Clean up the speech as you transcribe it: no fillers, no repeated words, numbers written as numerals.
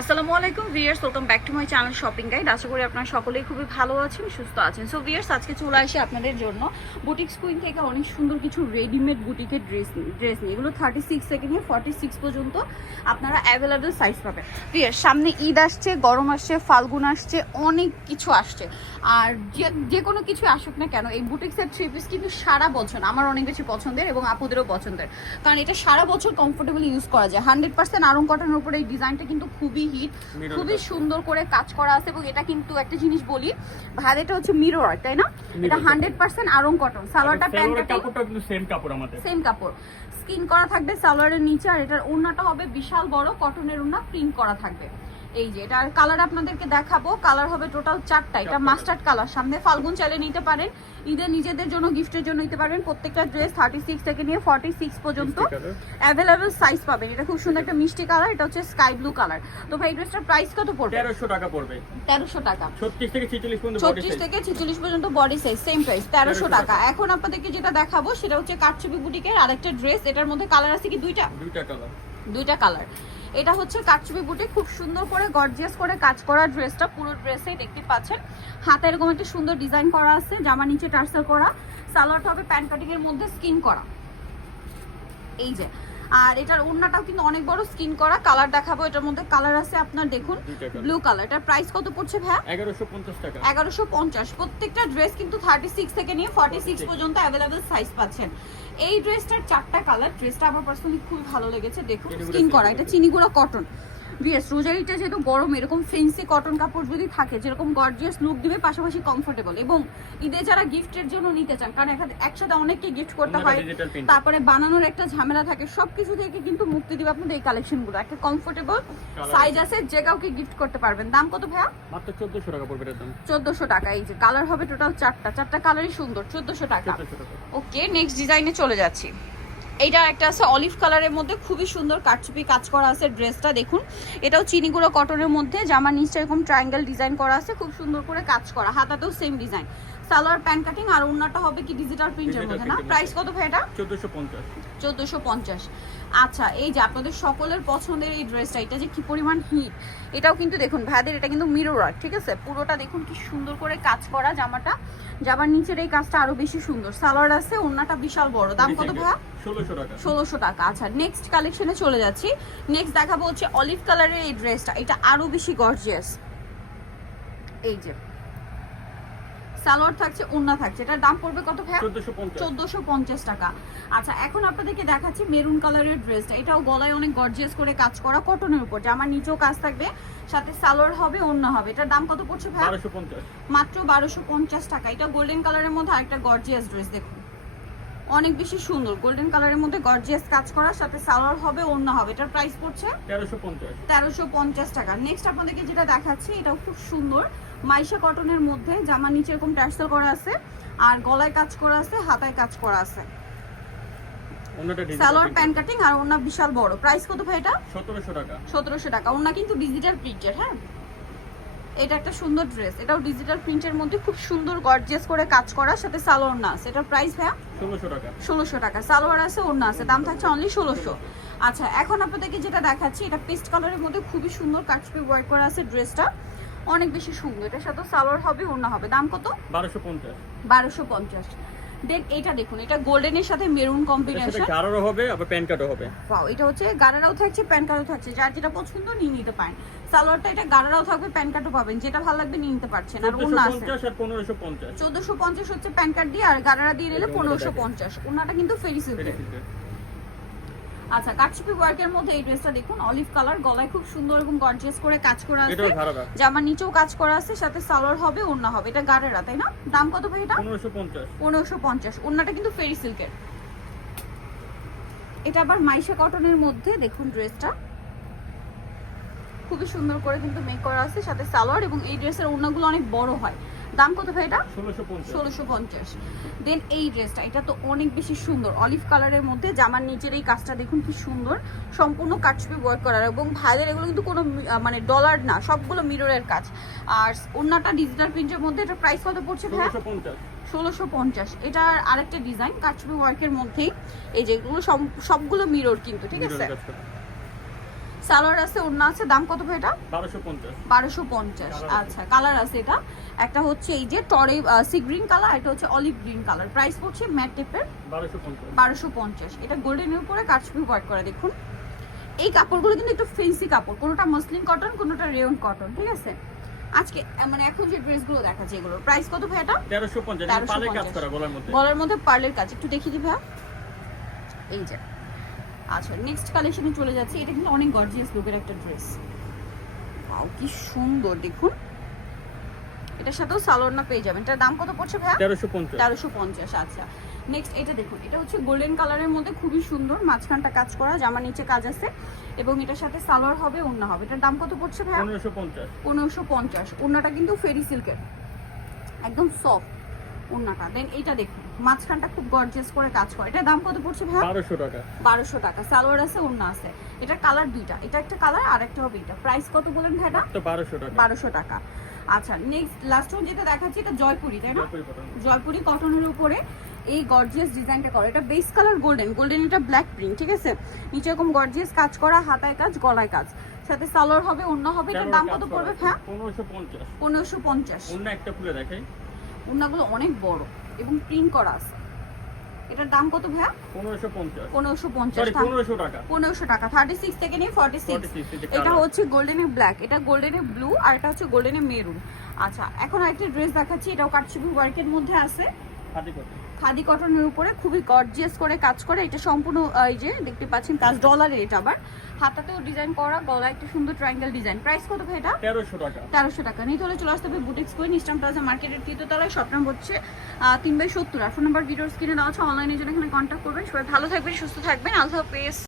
আসসালামু আলাইকুম viewers, welcome back to my channel shopping guide. আশা করি আপনারা সকলেই খুবই ভালো আছেন, সুস্থ আছেন। সো ভিউয়ার্স, আজকে চলে আসি আপনাদের জন্য বুটিক্স কুইন থেকে অনেক সুন্দর কিছু রেডিমেড বুটিকের ড্রেস নিয়ে এগুলো 36 থেকে নিয়ে 46 পর্যন্ত আপনারা অ্যাভেলেবেল সাইজ পাবেন। ভিউয়ার্স, সামনে ঈদ আসছে, গরম আসছে, ফাল্গুন আসছে, অনেক কিছু আসছে। আর যে কোনো কিছু আসুক না কেন, এই বুটিক্সের থ্রি পিস কিন্তু সারা বছর আমার অনেক বেশি পছন্দের এবং আপুদেরও পছন্দের, কারণ এটা সারা বছর কমফোর্টেবলি ইউজ করা যায়। 100% আরং কটনের উপরে এই ডিজাইনটা কিন্তু খুবই হিট, খুবই সুন্দর করে কাজ করা আছে। এবং এটা কিন্তু একটা জিনিস বলি ভাই, এটা হচ্ছে মিরর, তাই না? এটা 100% আরং কটন। সালোয়ারটা প্যান্টটা কাপড়টা কিন্তু সেম কাপড়, আমাদের সেম কাপড় স্কিন করা থাকবে সালোয়ারের নিচে। আর এটার ওড়নাটা হবে বিশাল বড় কটনের ওড়না, প্রিন্ট করা থাকবে। এই যে এটার কালার আপনাদেরকে দেখাবো, কালার হবে টোটাল 4টা। এটা মাস্টার্ড কালার। সামনে ফাল্গুন চাইলে নিতে পারেন, ঈদের নিজেদের জন্য গিফটের জন্য নিতে পারবেন। প্রত্যেকটা ড্রেস 36 থেকে নিয়ে 46 পর্যন্ত অ্যাভেলেবেল সাইজ পাবেন। এটা খুব সুন্দর একটা মিষ্টি কালার, এটা হচ্ছে স্কাই ব্লু কালার। তো ভাই, এই ড্রেসটার প্রাইস কত পড়বে? 1300 টাকা পড়বে। 1300 টাকা। 36 থেকে 46 পর্যন্ত, 36 থেকে 46 পর্যন্ত বডি সাইজ, সেম প্রাইস 1300 টাকা। এখন আপনাদেরকে যেটা দেখাবো সেটা হচ্ছে কারচুপি বুটিকের আরেকটা ড্রেস। এটার মধ্যে কালার আছে কি? দুইটা কালার। এটা হচ্ছে কারচুপি বুটিক, খুব সুন্দর করে গর্জিয়াস করে কাজ করা ড্রেসটা। পুরো ড্রেসে দেখতে পাচ্ছেন হাতে এরকম একটা সুন্দর ডিজাইন করা আছে, জামা নিচে টার্সেল করা, সালোয়ারটা হবে প্যান্ট কাটিং এর মধ্যে স্কিন করা। এই যে, আর এটার ওড়নাটাও কিন্তু অনেক বড় স্কিন করা। কালার দেখাবো, এটার মধ্যে কালার আছে আপনার দেখুন ব্লু কালার। এটার প্রাইস কত পড়ছে ভাই? 1150 টাকা। 1150। প্রত্যেকটা ড্রেস কিন্তু 36 থেকে নিয়ে 46 পর্যন্ত অ্যাভেলেবেল সাইজ পাচ্ছেন। এই ড্রেসটার 4টা কালার। ড্রেসটা আমার পার্সোনালি খুব ভালো লেগেছে। দেখুন স্কিন করা, এটা চিনিগুড়া কটন। বিএস রোজারিটা যেহেতু গরম, এরকম ফেন্সি কটন কাপড় যদি থাকে যেরকম গর্জিয়াস লুক দিবে, পাশাপাশি কমফোর্টেবল। এবং ঈদে যারা গিফটের জন্য নিতে চান, কারণ একসাথে অনেককে গিফট করতে হয়, তারপরে বানানোর একটা ঝামেলা থাকে, সবকিছু থেকে কিন্তু মুক্তি দিবে আপনাদের এই কালেকশনগুলো। একটা কমফোর্টেবল সাইজ আছে, যে কাউকে গিফট করতে পারবেন। দাম কত ভাইয়া? মাত্র 1400 টাকা পড়বে এর দাম। 1400 টাকা। এই যে কালার হবে টোটাল 4টা কালারই সুন্দর। 1400 টাকা। ওকে, নেক্সট ডিজাইনে চলে যাচ্ছি। এইটা একটা আছে অলিভ কালারের মধ্যে, খুবই সুন্দর কারচুপি কাজ করা আছে ড্রেসটা। দেখুন এটাও চিনিগুড়ো কটনের মধ্যে, জামা নিচটা এরকম ট্রায়াঙ্গেল ডিজাইন করা আছে, খুব সুন্দর করে কাজ করা। হাতাতেও same design, salwar pant cutting. আর ওড়নাটা হবে কি ডিজিটাল প্রিন্টের মধ্যে না? প্রাইস কত ভাই এটা? 1450। আচ্ছা, এই যে আপনাদের সকলের পছন্দের এই ড্রেসটা, এটা যে কি পরিমাণ হিট। এটাও কিন্তু দেখুন ভাইদের, এটা কিন্তু মিরর ওয়ার্ক, ঠিক আছে? পুরোটা দেখুন কি সুন্দর করে কাজ করা। জামার নিচের এই কাজটা আরো বেশি সুন্দর। সালোয়ার আছে, ওড়নাটা বিশাল বড়। দাম কত ভাই? 1600 টাকা। আচ্ছা, নেক্সট কালেকশনে চলে যাচ্ছি। নেক্সট দেখাবো হচ্ছে অলিভ কালারের এই ড্রেসটা। এটা আরো বেশি গর্জিয়াস। এই যে সালোয়ার থাকছে, ওড়না থাকছে। এটার দাম পড়বে কত ভাই? 1450 টাকা। আচ্ছা, এখন আপনাদেরকে দেখাচ্ছি মেরুন কালারের ড্রেসটা। এটাও গলায় অনেক গর্জিয়াস করে কাজ করা, কটনের উপর। জামার নিচেও কাজ থাকবে, সাথে সালোয়ার হবে, ওড়না হবে। এটার দাম কত পড়ছে ভাই? 1250। মাত্র 1250 টাকা। এটা গোল্ডেন কালারের মধ্যে আরেকটা গর্জিয়াস ড্রেস। দেখুন অনেক বেশি সুন্দর, গোল্ডেন কালারের মধ্যে গর্জিয়াস কাজ করা, সাথে সালোয়ার হবে, ওড়না হবে। এটার প্রাইস পড়ছে 1350 টাকা। নেক্সট আপনাদেরকে যেটা দেখাচ্ছি, এটাও খুব সুন্দর মাইশা কটনের মধ্যে, জামার নিচে এরকম টার্সেল করা আছে, আর গলায় কাজ করা আছে, হাতায় কাজ করা আছে, সালোয়ার প্যান্ট কাটিং, আর ওড়না বিশাল বড়। প্রাইস কত ভাই এটা? 1700 টাকা। 1700 টাকা। ওড়না কিন্তু ডিজিটাল প্রিন্টের। হ্যাঁ, এটা একটা সুন্দর ড্রেস। এটাও ডিজিটাল প্রিন্টের মধ্যে খুব সুন্দর গর্জিয়াস করে কাজ করা, সাথে সালোয়ার না আছে। এটার প্রাইস ভাইয়া 1600 টাকা। 1600 টাকা। সালোয়ার আছে, ওড়না আছে, দাম থাকছে অনলি 1600। আচ্ছা, এখন আপনাদেরকে যেটা দেখাচ্ছি, এটা পেস্ট কালারের মধ্যে খুবই সুন্দর কারচুপি ওয়ার্ক করা আছে ড্রেসটা, অনেক বেশি সুন্দর। এটার সাথে সালোয়ার হবে, ওড়না হবে। দাম কত? 1250। দেন এটা দেখুন, এটা গোল্ডেনের সাথে মেরুন কম্বিনেশন, গারারও হবে আবার প্যান্ট কাটও হবে। ওয়াও, এটা হচ্ছে গারারাও থাকছে, প্যান্ট কাটও থাকছে। যার যেটা পছন্দ নিয়ে নিতে পারেন। সালোয়ারটা এটা গারারাও থাকবে, প্যান্ট কাটও পাবেন, যেটা ভালো লাগবে নিয়ে নিতে পারছেন। আর ওড়না আছে 1450। 1450 হচ্ছে প্যান্ট কাট দিয়ে, আর গারারা দিয়ে নিলে 1550। ওড়নাটা কিন্তু ফেরি সিল্কের। আচ্ছা, কারচুপি ওয়ার্কের মধ্যে এই ড্রেসটা দেখুন, অলিভ কালার, গলায় খুব সুন্দর এবং গর্জিয়াস করে কাজ করা আছে, জামার নিচেও কাজ করা আছে, সাথে সালোয়ার হবে, ওড়না হবে। এটা গারেরা, তাই না? দাম কত ভাই এটা? 1550। ওড়নাটা কিন্তু ফেরি সিল্কের। এটা আবার মাইশা কটনের মধ্যে, দেখুন ড্রেসটা খুবই সুন্দর করে কিন্তু মেক করা আছে, সাথে সালোয়ার। এবং এই ড্রেসের ওড়নাগুলো অনেক বড় হয়। দাম কত ভাই এটা? 1650। দেন এই ড্রেসটা, এটা তো অনেক বেশি সুন্দর, অলিভ কালারের মধ্যে, জামার নিচের এই কাজটা দেখুন কি সুন্দর, সম্পূর্ণ কারচুপি ওয়ার্ক করা। এবং ভাইদের এগুলো কিন্তু কোনো মানে ডলার না, সবগুলো মিররের কাজ। আর ওড়নাটা ডিজিটাল প্রিন্টের মধ্যে। এটা প্রাইস কত পড়ছে ভাই? 1650। এটার আরেকটা ডিজাইন কারচুপি ওয়ার্কের মধ্যেই। এই যেগুলো সবগুলো মিরর কিন্তু, ঠিক আছে? সালোয়ার আছে, ওড়না আছে, দাম কত ভাই এটা? 1250। 1250। আচ্ছা, কালার আছে এটা, একটা হচ্ছে এই যে টরে সি গ্রিন কালার, এটা হচ্ছে অলিভ গ্রিন কালার। প্রাইস পড়ছে ম্যাট টেপের 1250। এটা গোল্ডেনের উপরে কাটছবি ওয়ার্ক করা। দেখুন এই কাপড়গুলো কিন্তু একটু ফেন্সি কাপড়, কোনোটা মসলিন কটন, কোনোটা রেয়ন কটন, ঠিক আছে? আজকে মানে এখন যে ড্রেসগুলো দেখাচ্ছে এগুলোর প্রাইস কত ভাই এটা? 1350। পালে কাজ করা গলার মধ্যে। গলার মধ্যে পার্লের কাজ, একটু দেখিয়ে দিই ভাই। এই যে আচ্ছা, নেক্সট কালেকশনে চলে যাচ্ছে। এটা কিন্তু অনেক গর্জিয়াস লুকের একটা ড্রেস। ওয়াও কি সুন্দর, দেখুন এটার সাথেও সালোয়ার না পেয়ে যাবেন। এটার দাম কত পড়ছে ভাই? 1350। আচ্ছা, নেক্সট এটা দেখুন, এটা হচ্ছে গোল্ডেন কালারের মধ্যে খুবই সুন্দর, মাঝখানটা কাজ করা, জামা নিচে কাজ আছে এবং এটার সাথে সালোয়ার হবে, ওড়না হবে। এটার দাম কত পড়ছে ভাই? 1550। ওড়নাটা কিন্তু ফেরি সিল্কের, একদম সফট ওড়নাটা। দেন এটা দেখুন মাঝখানটা খুব গর্জিয়াস করে কাজ করা। এটার দাম কত পড়ছে ভাই? 1200 টাকা। 1200 টাকা। সালোয়ার আছে, ওড়না আছে। এটা কালার দুইটা, এটা একটা কালার আর একটা হবে এটা। প্রাইস কত বলেন ভাই এটা? তো 1200 টাকা। 1200 টাকা। আচ্ছা, নেক্সট লাস্ট ওয়ান যেটা দেখাচ্ছি, এটা জয়পুরি, তাই না? জয়পুরি কটনের উপরে এই গর্জিয়াস ডিজাইনটা করা। এটা বেস কালার গোল্ডেন, গোল্ডেন এটা ব্ল্যাক প্রিন্ট, ঠিক আছে? নিচে এরকম গর্জিয়াস কাজ করা, হাতায় কাজ, গলায় কাজ, সাথে সালোয়ার হবে, ওড়না হবে। এটার দাম কত পড়বে ভাই? 1550। 1550। ওড়না একটা খুলে দেখাই। ওড়নাগুলো অনেক বড় এবং প্রিন্ট করা আছে। এটার দাম কত ভাই? 1550। 1550। সরি 1500 টাকা। 1500 টাকা। 36 থেকে নিয়ে 46। এটা হচ্ছে গোল্ডেনে ব্ল্যাক, এটা গোল্ডেনে ব্লু, আর এটা হচ্ছে গোল্ডেনে মেরুন। আচ্ছা, এখন আরেকটা ড্রেস দেখাচ্ছি। এটাও কাটছবি ওয়ার্কের মধ্যে আছে, খাদি কটনের উপরে খুবই গর্জিয়াস করে কাজ করে। এটা সম্পূর্ণ এই যে দেখতে পাচ্ছেন কাজ ডলারের। এটা আবার হাতাতেও ডিজাইন করা, গলায় একটা সুন্দর ট্রায়াঙ্গেল ডিজাইন। প্রাইস কত ভাই এটা? 1300 টাকা। 1300 টাকা। নিতে হলে চলে আসতে হবে বুটিক্স কোইন, ইস্টার্ন প্লাজা মার্কেটের 3য় তলায়। শপ নাম্বার হচ্ছে 3/70। আর ফোন নাম্বার ভিডিওর স্ক্রিনে দেওয়া আছে, অনলাইনের জন্য এখানে কন্ট্যাক্ট করবেন। সবাই ভালো থাকবেন, সুস্থ থাকবেন, আল্লাহ হাফেজ।